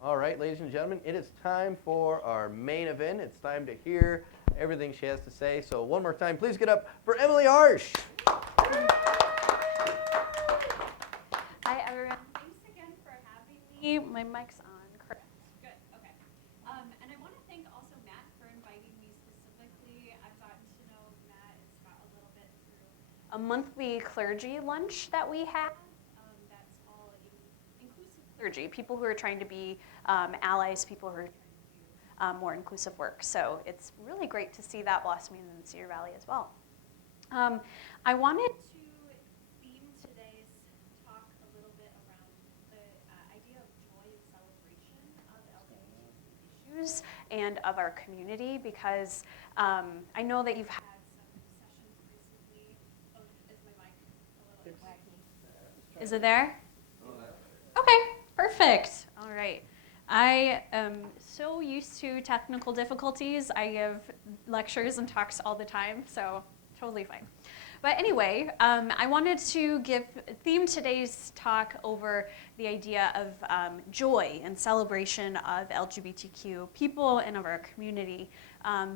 All right, ladies and gentlemen, it is time for our main event. It's time to hear everything she has to say. So one more time, please get up for Emily Harsch. Hi, everyone. Thanks again for having me. My mic's on, correct? Good, okay. And I want to thank also Matt for inviting me specifically. I've gotten to know Matt and Scott a little bit through a monthly clergy lunch that we have. That's all inclusive clergy, people who are trying to be allies, people who are trying to do more inclusive work. So it's really great to see that blossoming in Cedar Valley as well. I wanted to theme today's talk a little bit around the idea of joy and celebration of LGBTQ issues and of our community, because I know that you've had some sessions recently. Oh, is my mic a little wacky? Is it there? Okay, perfect. All right. I am so used to technical difficulties. I give lectures and talks all the time, so totally fine. But anyway, I wanted to theme today's talk over the idea of joy and celebration of LGBTQ people and of our community,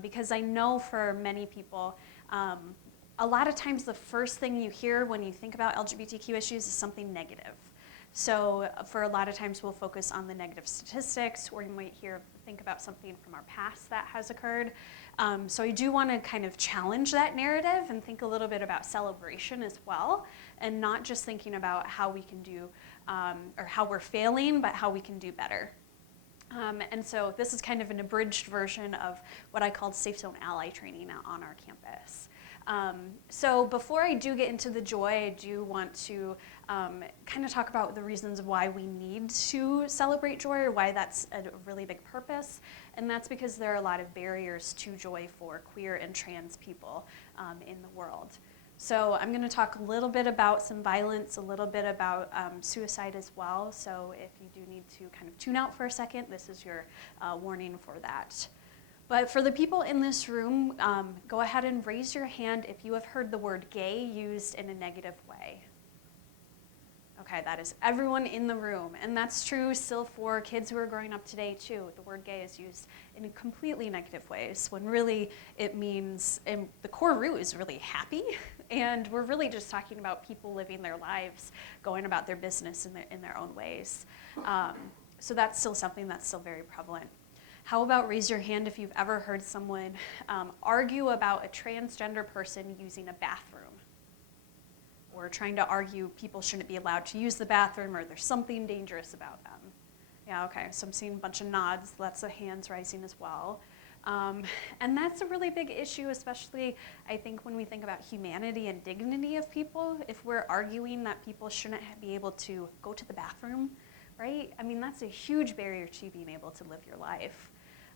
because I know for many people, a lot of times the first thing you hear when you think about LGBTQ issues is something negative. So for a lot of times we'll focus on the negative statistics, or you might think about something from our past that has occurred. So I do want to kind of challenge that narrative and think a little bit about celebration as well, and not just thinking about how we can do, or how we're failing, but how we can do better. And so this is kind of an abridged version of what I called Safe Zone Ally training on our campus. So before I do get into the joy, I do want to kind of talk about the reasons why we need to celebrate joy, or why that's a really big purpose. And that's because there are a lot of barriers to joy for queer and trans people in the world. So I'm going to talk a little bit about some violence, a little bit about suicide as well. So if you do need to kind of tune out for a second, this is your warning for that. But for the people in this room, go ahead and raise your hand if you have heard the word gay used in a negative way. Okay, that is everyone in the room. And that's true still for kids who are growing up today too. The word gay is used in completely negative ways, when really it means, and the core root is really happy. And we're really just talking about people living their lives, going about their business in their own ways. So that's still something that's still very prevalent. How about raise your hand if you've ever heard someone argue about a transgender person using a bathroom, or trying to argue people shouldn't be allowed to use the bathroom, or there's something dangerous about them. Yeah, okay, so I'm seeing a bunch of nods, lots of hands rising as well. And that's a really big issue, especially I think when we think about humanity and dignity of people. If we're arguing that people shouldn't be able to go to the bathroom, right? I mean, that's a huge barrier to being able to live your life.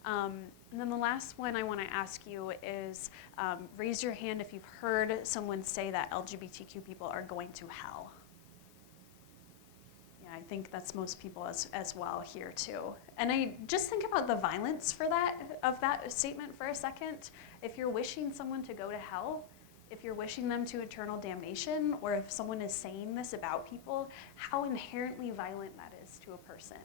And then the last one I want to ask you is raise your hand if you've heard someone say that LGBTQ people are going to hell. Yeah, I think that's most people as well here too. And I just think about the violence of that statement for a second. If you're wishing someone to go to hell, if you're wishing them to eternal damnation, or if someone is saying this about people, how inherently violent that is to a person.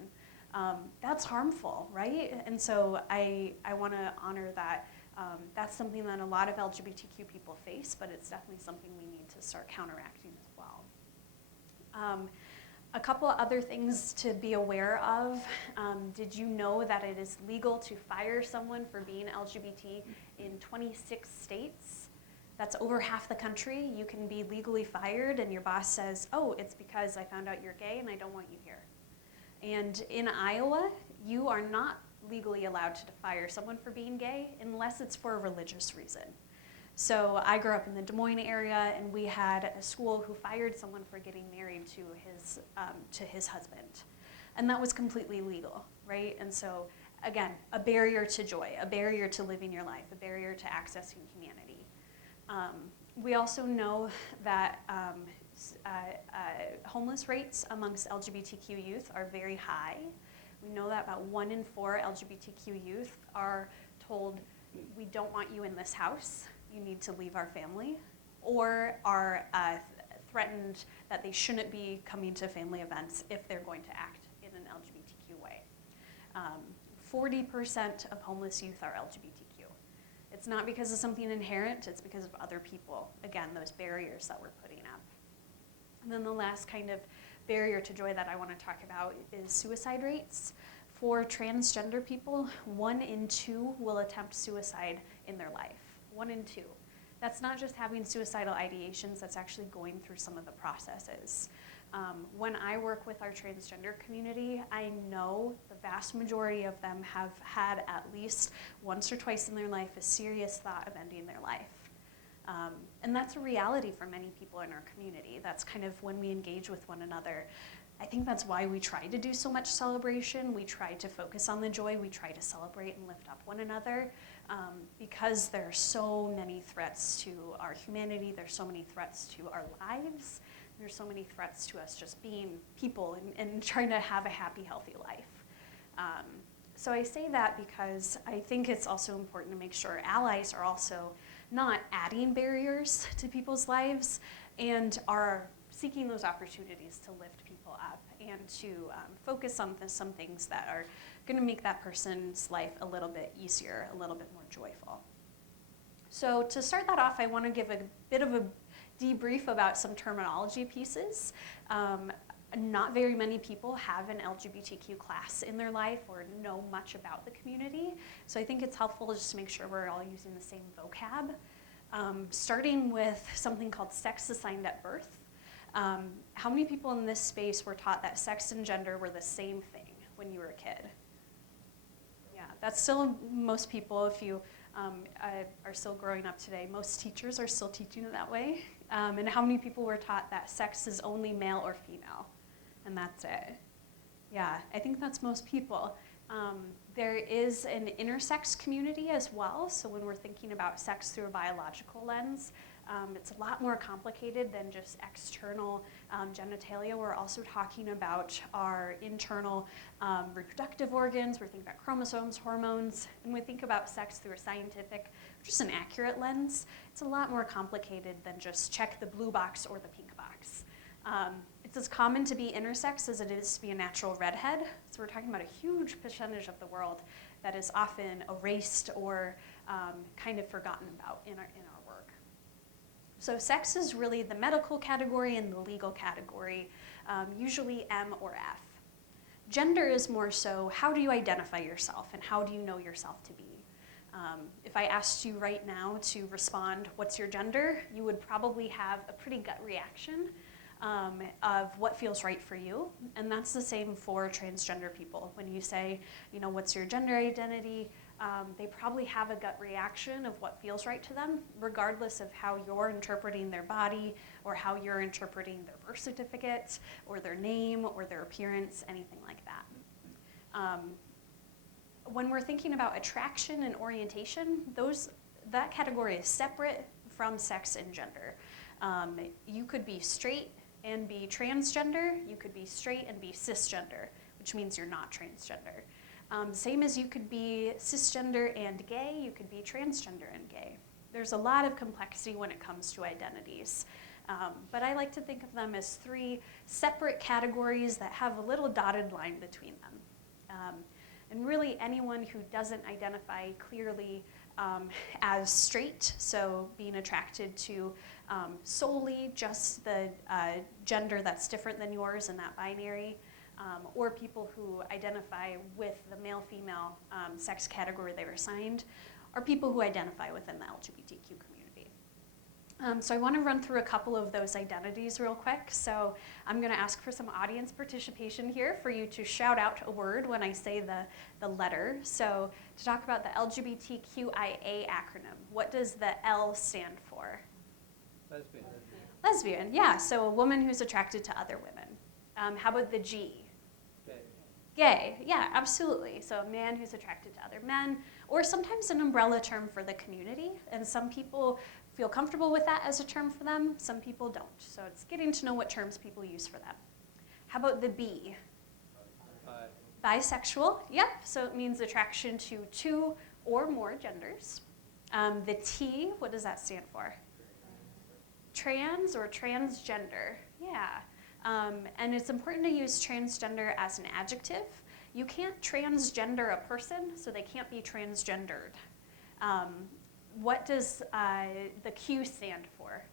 That's harmful, right? And so I want to honor that. That's something that a lot of LGBTQ people face, but it's definitely something we need to start counteracting as well. A couple other things to be aware of. Did you know that it is legal to fire someone for being LGBT in 26 states? That's over half the country. You can be legally fired and your boss says, oh, it's because I found out you're gay and I don't want you here. And in Iowa, you are not legally allowed to fire someone for being gay unless it's for a religious reason. So I grew up in the Des Moines area, and we had a school who fired someone for getting married to his husband. And that was completely legal, right? And so, again, a barrier to joy, a barrier to living your life, a barrier to accessing humanity. We also know that homeless rates amongst LGBTQ youth are very high. We know that about 1 in 4 LGBTQ youth are told, we don't want you in this house, you need to leave our family, or are threatened that they shouldn't be coming to family events if they're going to act in an LGBTQ way. 40% of homeless youth are LGBTQ. It's not because of something inherent, it's because of other people. Again, those barriers that we're putting up. And then the last kind of barrier to joy that I want to talk about is suicide rates. For transgender people, 1 in 2 will attempt suicide in their life. 1 in 2. That's not just having suicidal ideations, that's actually going through some of the processes. When I work with our transgender community, I know the vast majority of them have had at least once or twice in their life a serious thought of ending their life. And that's a reality for many people in our community. That's kind of when we engage with one another. I think that's why we try to do so much celebration. We try to focus on the joy. We try to celebrate and lift up one another because there are so many threats to our humanity. There's so many threats to our lives. There's so many threats to us just being people and trying to have a happy, healthy life. So I say that because I think it's also important to make sure allies are also not adding barriers to people's lives and are seeking those opportunities to lift people up and to focus on some things that are going to make that person's life a little bit easier, a little bit more joyful. So to start that off, I want to give a bit of a debrief about some terminology pieces. Not very many people have an LGBTQ class in their life or know much about the community. So I think it's helpful to just make sure we're all using the same vocab. Starting with something called sex assigned at birth. How many people in this space were taught that sex and gender were the same thing when you were a kid? Yeah, that's still most people, if you are still growing up today, most teachers are still teaching it that way. And how many people were taught that sex is only male or female? And that's it. Yeah, I think that's most people. There is an intersex community as well. So when we're thinking about sex through a biological lens, it's a lot more complicated than just external genitalia. We're also talking about our internal reproductive organs. We're thinking about chromosomes, hormones. And we think about sex through a scientific, just an accurate lens. It's a lot more complicated than just check the blue box or the pink box. It's as common to be intersex as it is to be a natural redhead. So we're talking about a huge percentage of the world that is often erased or kind of forgotten about in our work. So sex is really the medical category and the legal category, usually M or F. Gender is more so, how do you identify yourself and how do you know yourself to be? If I asked you right now to respond, what's your gender? You would probably have a pretty gut reaction of what feels right for you. And that's the same for transgender people. When you say, what's your gender identity? They probably have a gut reaction of what feels right to them, regardless of how you're interpreting their body or how you're interpreting their birth certificate or their name or their appearance, anything like that. When we're thinking about attraction and orientation, that category is separate from sex and gender. You could be straight and be transgender. You could be straight and be cisgender, which means you're not transgender. Same as you could be cisgender and gay, you could be transgender and gay. There's a lot of complexity when it comes to identities. But I like to think of them as 3 separate categories that have a little dotted line between them. And really anyone who doesn't identify clearly as straight, so being attracted to solely just the gender that's different than yours in that binary, or people who identify with the male-female sex category they were assigned, are people who identify within the LGBTQ community. So I want to run through a couple of those identities real quick. So I'm going to ask for some audience participation here for you to shout out a word when I say the letter. So to talk about the LGBTQIA acronym, what does the L stand for? Lesbian. Lesbian, yeah. So a woman who's attracted to other women. How about the G? Gay. Gay, yeah, absolutely. So a man who's attracted to other men, or sometimes an umbrella term for the community. And some people feel comfortable with that as a term for them. Some people don't. So it's getting to know what terms people use for them. How about the B? Bi. Bisexual, yep. So it means attraction to 2 or more genders. The T, what does that stand for? Trans or transgender, yeah. And it's important to use transgender as an adjective. you can't transgender a person, so they can't be transgendered. What does the Q stand for?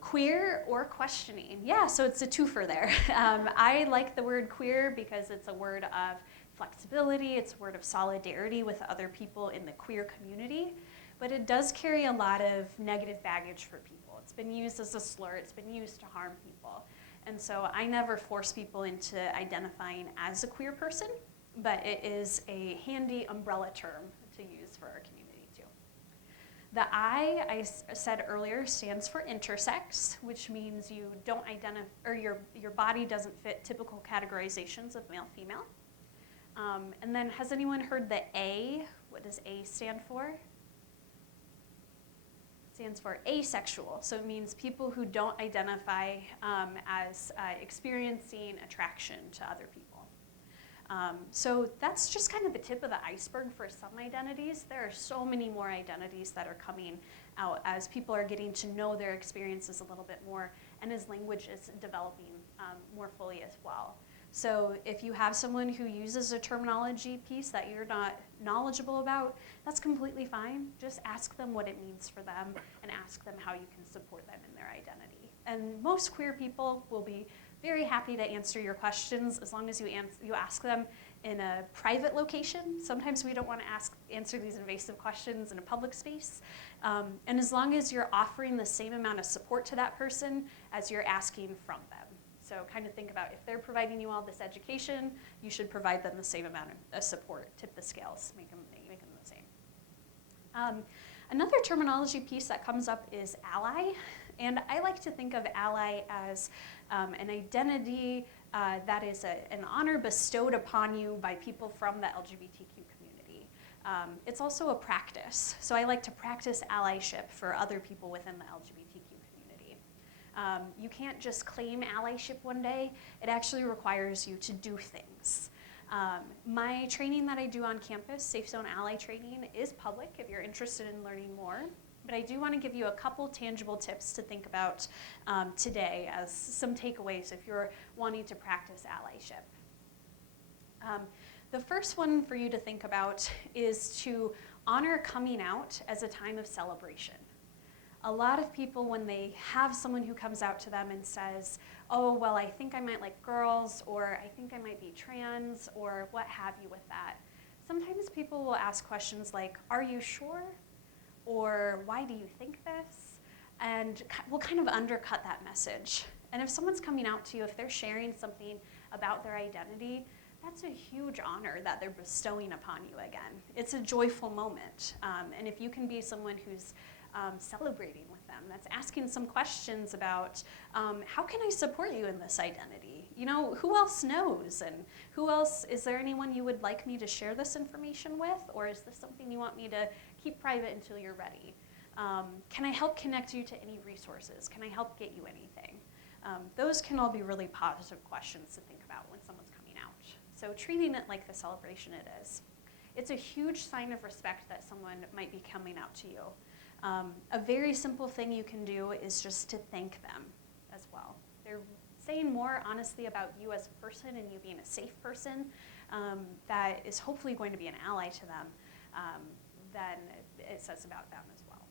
Queer or questioning. Yeah, so it's a twofer there. I like the word queer because it's a word of flexibility, it's a word of solidarity with other people in the queer community, but it does carry a lot of negative baggage for people. It's been used as a slur, it's been used to harm people. And so I never force people into identifying as a queer person, but it is a handy umbrella term to use for our community. The I said earlier, stands for intersex, which means you don't identify, or your body doesn't fit typical categorizations of male, female. And then has anyone heard the A? What does A stand for? It stands for asexual. So it means people who don't identify as experiencing attraction to other people. So that's just kind of the tip of the iceberg for some identities. There are so many more identities that are coming out as people are getting to know their experiences a little bit more and as language is developing more fully as well. So if you have someone who uses a terminology piece that you're not knowledgeable about, that's completely fine. Just ask them what it means for them and ask them how you can support them in their identity. And most queer people will be very happy to answer your questions as long as you ask them in a private location. Sometimes we don't want to answer these invasive questions in a public space. And as long as you're offering the same amount of support to that person as you're asking from them. So kind of think about if they're providing you all this education, you should provide them the same amount of support. Tip the scales, make them the same. Another terminology piece that comes up is ally. And I like to think of ally as an identity that is an honor bestowed upon you by people from the LGBTQ community. It's also a practice. So I like to practice allyship for other people within the LGBTQ community. You can't just claim allyship one day. It actually requires you to do things. My training that I do on campus, Safe Zone Ally training, is public if you're interested in learning more. But I do want to give you a couple tangible tips to think about today as some takeaways if you're wanting to practice allyship. The first one for you to think about is to honor coming out as a time of celebration. A lot of people, when they have someone who comes out to them and says, oh, well, I think I might like girls, or I think I might be trans, or what have you with that, sometimes people will ask questions like, are you sure? Or why do you think this? And we'll kind of undercut that message. And if someone's coming out to you, if they're sharing something about their identity, that's a huge honor that they're bestowing upon you again. It's a joyful moment. And if you can be someone who's celebrating with them, that's asking some questions about how can I support you in this identity? You know, who else knows? And who else, is there anyone you would like me to share this information with? Or is this something you want me to keep private until you're ready? Can I help connect you to any resources? Can I help get you anything? Those can all be really positive questions to think about when someone's coming out. So treating it like the celebration it is. It's a huge sign of respect that someone might be coming out to you. A very simple thing you can do is just to thank them as well. They're saying more honestly about you as a person and you being a safe person that is hopefully going to be an ally to them than it says about them as well.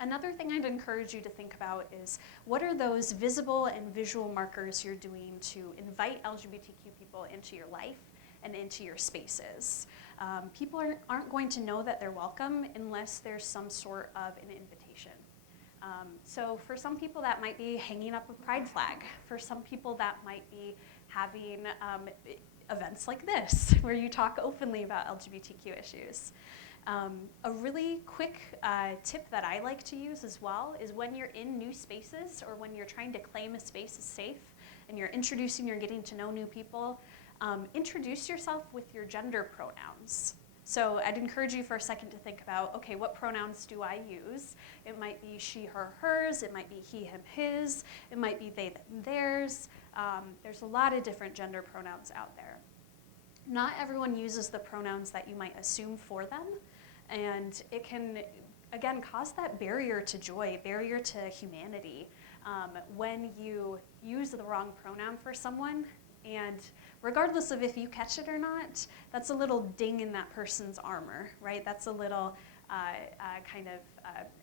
Another thing I'd encourage you to think about is what are those visible and visual markers you're doing to invite LGBTQ people into your life and into your spaces. People aren't going to know that they're welcome unless there's some sort of an invitation. So for some people that might be hanging up a pride flag. For some people that might be having events like this where you talk openly about LGBTQ issues. A really quick tip that I like to use as well is when you're in new spaces or when you're trying to claim a space as safe and you're getting to know new people, introduce yourself with your gender pronouns. So I'd encourage you for a second to think about, okay, what pronouns do I use? It might be she, her, hers. It might be he, him, his. It might be they, them, theirs. There's a lot of different gender pronouns out there. Not everyone uses the pronouns that you might assume for them. And it can, again, cause that barrier to joy, barrier to humanity. When you use the wrong pronoun for someone And regardless of if you catch it or not, that's a little ding in that person's armor, right? That's a little kind of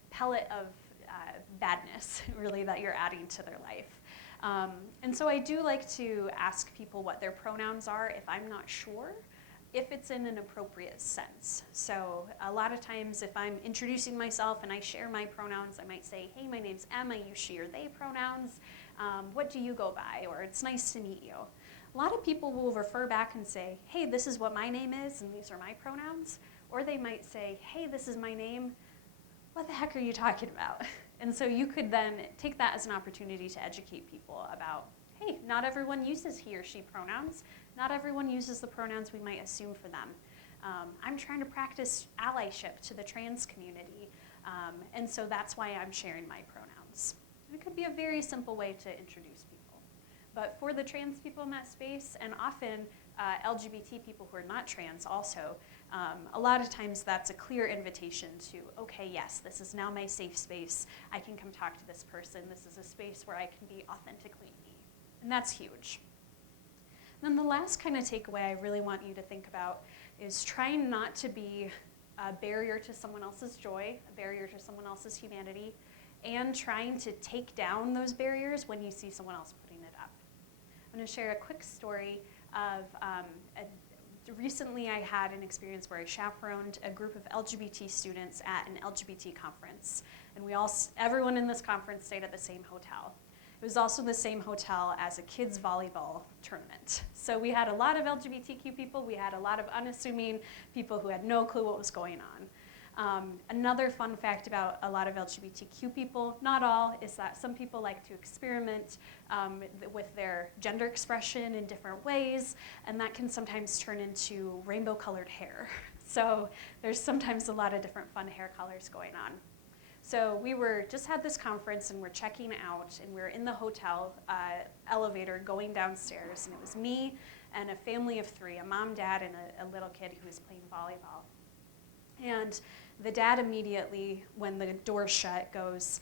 pellet of badness, really, that you're adding to their life. And so I do like to ask people what their pronouns are if I'm not sure, if it's in an appropriate sense. So a lot of times if I'm introducing myself and I share my pronouns, I might say, hey, my name's Em, I use she or they pronouns. What do you go by? Or it's nice to meet you. A lot of people will refer back and say, hey, this is what my name is and these are my pronouns. Or they might say, hey, this is my name. What the heck are you talking about? And so you could then take that as an opportunity to educate people about, hey, not everyone uses he or she pronouns. Not everyone uses the pronouns we might assume for them. I'm trying to practice allyship to the trans community, and so that's why I'm sharing my pronouns. It could be a very simple way to introduce people. But for the trans people in that space, and often LGBT people who are not trans also, a lot of times that's a clear invitation to, okay, yes, this is now my safe space. I can come talk to this person. This is a space where I can be authentically me. And that's huge. Then the last kind of takeaway I really want you to think about is trying not to be a barrier to someone else's joy, a barrier to someone else's humanity, and trying to take down those barriers when you see someone else putting it up. I'm going to share a quick story of recently I had an experience where I chaperoned a group of LGBT students at an LGBT conference. And everyone in this conference stayed at the same hotel. It was also the same hotel as a kids volleyball tournament. So we had a lot of LGBTQ people. We had a lot of unassuming people who had no clue what was going on. Another fun fact about a lot of LGBTQ people, not all, is that some people like to experiment with their gender expression in different ways, and that can sometimes turn into rainbow-colored hair. So there's sometimes a lot of different fun hair colors going on. So we just had this conference and we're checking out and we're in the hotel elevator going downstairs, and it was me and a family of 3, a mom, dad, and a little kid who was playing volleyball. And the dad immediately, when the door shut, goes,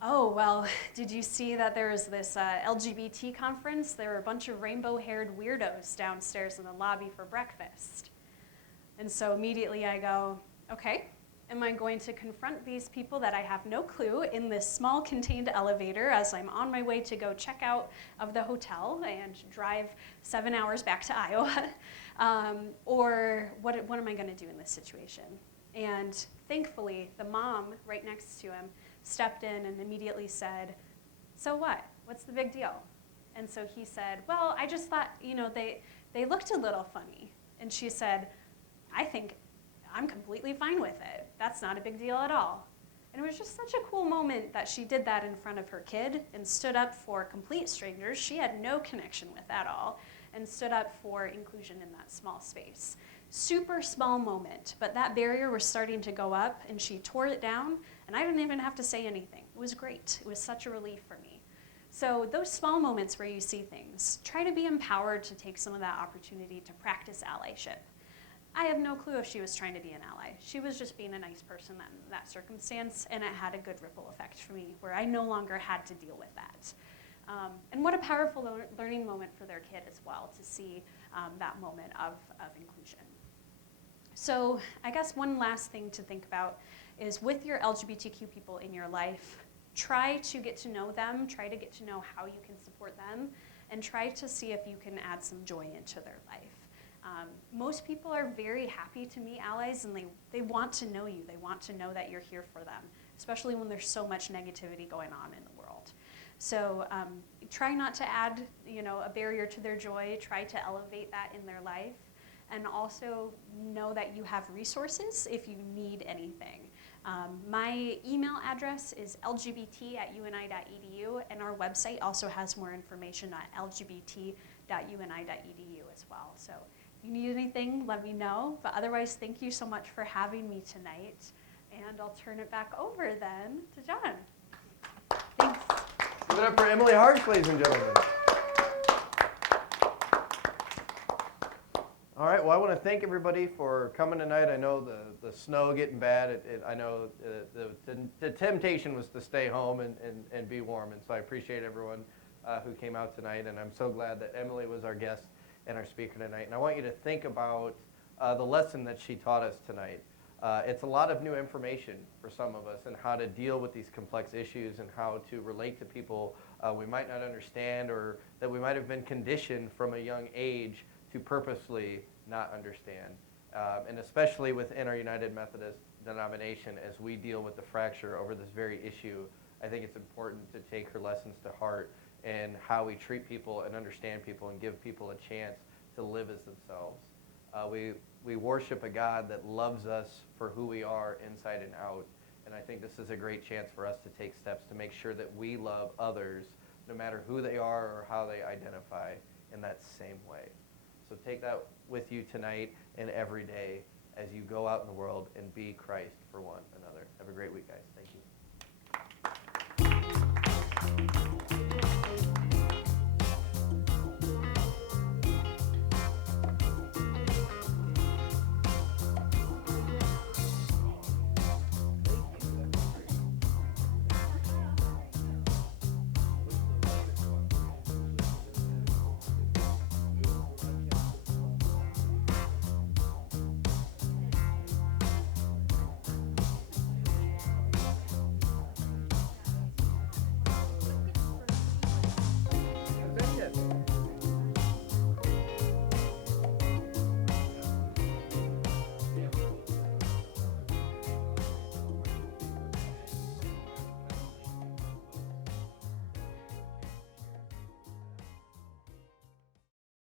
oh, well, did you see that there was this LGBT conference? There were a bunch of rainbow-haired weirdos downstairs in the lobby for breakfast. And so immediately I go, okay. Am I going to confront these people that I have no clue in this small contained elevator as I'm on my way to go check out of the hotel and drive 7 hours back to Iowa? Or what am I going to do in this situation? And thankfully, the mom right next to him stepped in and immediately said, so what? What's the big deal? And so he said, well, I just thought, they looked a little funny. And she said, I think I'm completely fine with it. That's not a big deal at all. And it was just such a cool moment that she did that in front of her kid and stood up for complete strangers she had no connection with at all, and stood up for inclusion in that small space. Super small moment, but that barrier was starting to go up and she tore it down, and I didn't even have to say anything. It was great. It was such a relief for me. So those small moments where you see things, try to be empowered to take some of that opportunity to practice allyship. I have no clue if she was trying to be an ally. She was just being a nice person in that circumstance, and it had a good ripple effect for me where I no longer had to deal with that. And what a powerful learning moment for their kid as well, to see that moment of inclusion. So I guess one last thing to think about is with your LGBTQ people in your life, try to get to know them, try to get to know how you can support them, and try to see if you can add some joy into their life. Most people are very happy to meet allies, and they want to know you. They want to know that you're here for them, especially when there's so much negativity going on in the world. So try not to add a barrier to their joy. Try to elevate that in their life. And also know that you have resources if you need anything. My email address is lgbt@uni.edu, and our website also has more information at lgbt.uni.edu as well. So if you need anything, let me know. But otherwise, thank you so much for having me tonight. And I'll turn it back over then to John. Thanks. Give it up for Emily Harsch, ladies and gentlemen. All right, well, I want to thank everybody for coming tonight. I know the snow getting bad. I know the temptation was to stay home and be warm, and so I appreciate everyone who came out tonight, and I'm so glad that Emily was our guest and our speaker tonight. And I want you to think about the lesson that she taught us tonight. It's a lot of new information for some of us, and how to deal with these complex issues and how to relate to people we might not understand, or that we might have been conditioned from a young age to purposely not understand. And especially within our United Methodist denomination, as we deal with the fracture over this very issue, I think it's important to take her lessons to heart and how we treat people and understand people and give people a chance to live as themselves. We worship a God that loves us for who we are inside and out, and I think this is a great chance for us to take steps to make sure that we love others no matter who they are or how they identify in that same way. So take that with you tonight and every day as you go out in the world and be Christ for one another. Have a great week, guys. Thank you.